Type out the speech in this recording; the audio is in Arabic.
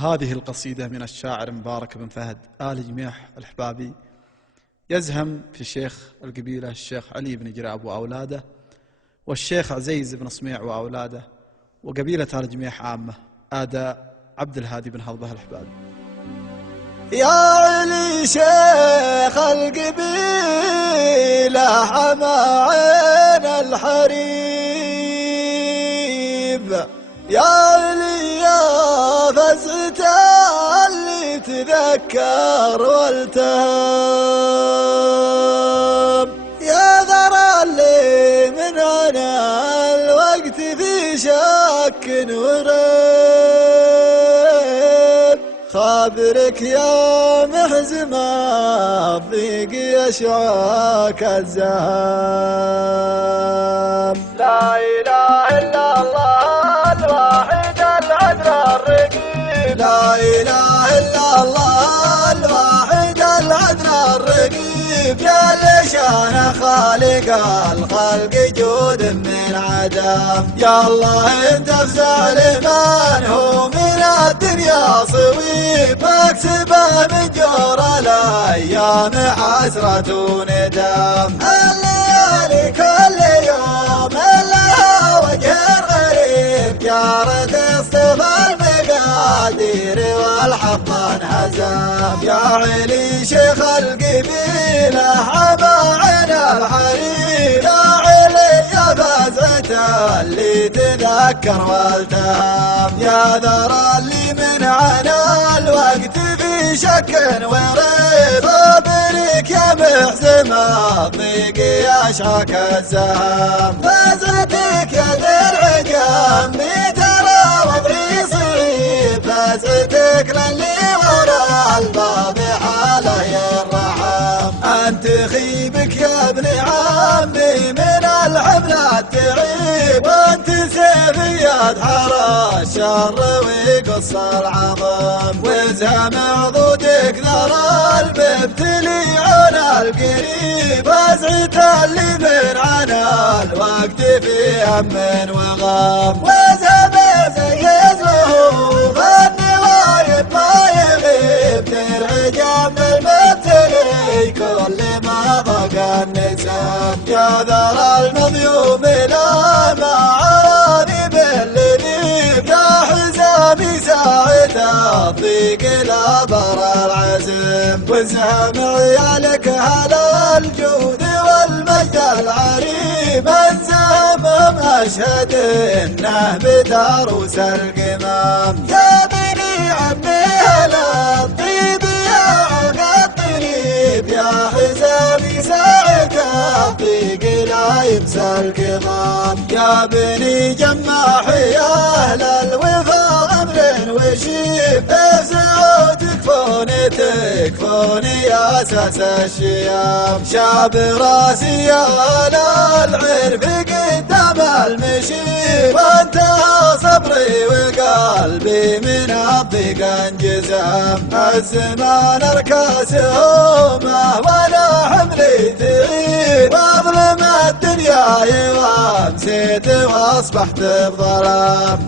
هذه القصيدة من الشاعر مبارك بن فهد آل جميح الحبابي، يزهم في شيخ القبيلة الشيخ علي بن جراب وأولاده، والشيخ عزيز بن صميع وأولاده، وقبيلة آل جميح عامة. أداء عبد الهادي بن هضبة الحبابي. يا علي شيخ القبيلة حما عين الحريب، يا علي يا فزعة اللي تذكر والتهاب، يا ذرى اللي من عنا الوقت في شك وريب، خابرك يا محزم الضيق يشعاك الزهام. لا إله إلا الله الواحد العدل الرقيب، لا إله إلا الله الواحد العدل الرقيب، يا لشان خالق الخلق جود من عدم، يا الله انت افزع لمن هو من الدنيا صويب، اكسبه من جور الايام حسرة وندم، الليالي كل يوم لها وجه غريب، جارت اصطفى المقادير والحظ انهزم، يا علي شيخ القبيلة حما عين الحريب، يا علي يا فزعة اللي تذكر والتهام، يا ذرى اللي من عنا الوقت في شك وريب، صابرك يا محزم الضيق يشعك الزهام، فزعتك يا ذي العقام ترى وضعي صعيب، فزعتك للي ورا الباب حاله يرحم، انت خيبك يا ابن عمي من الحمل التعيب، وانت سيفية حرى الشر ويقص العظم، وزهم عضودك ذرى المبتلي على القريب، فزعة اللي من عنا الوقت في هم وغم، وزهم زي زهوف النوايب ما يغيب، ترعج من المبتلي كل ما ضاق النسام، يا ذرى المظلوم لا ما عراني بالذيب، يا حزامي ساعة الضيق لا برى العزم، وزهم عيالك هلا الجود والمجد العريب، الزهم اشهد انه بداروس القمام، يا بني عمي هلا الطيب يا عقا الطريب، يا حزامي ساعة الضيق لا ينسى الكظام، يا بني جماح يا اهل الوفا امر وشيب، افزعوا تكفوني يا اساس الشيام، شاب راسي يا العرف قدام المشيب، وانتهى صبري وقلبي من الضيق انجزام، الزمان اركاسهمه ولا حملي تعيب، واظلم الدنيا وامسيت واصبحت بظلام،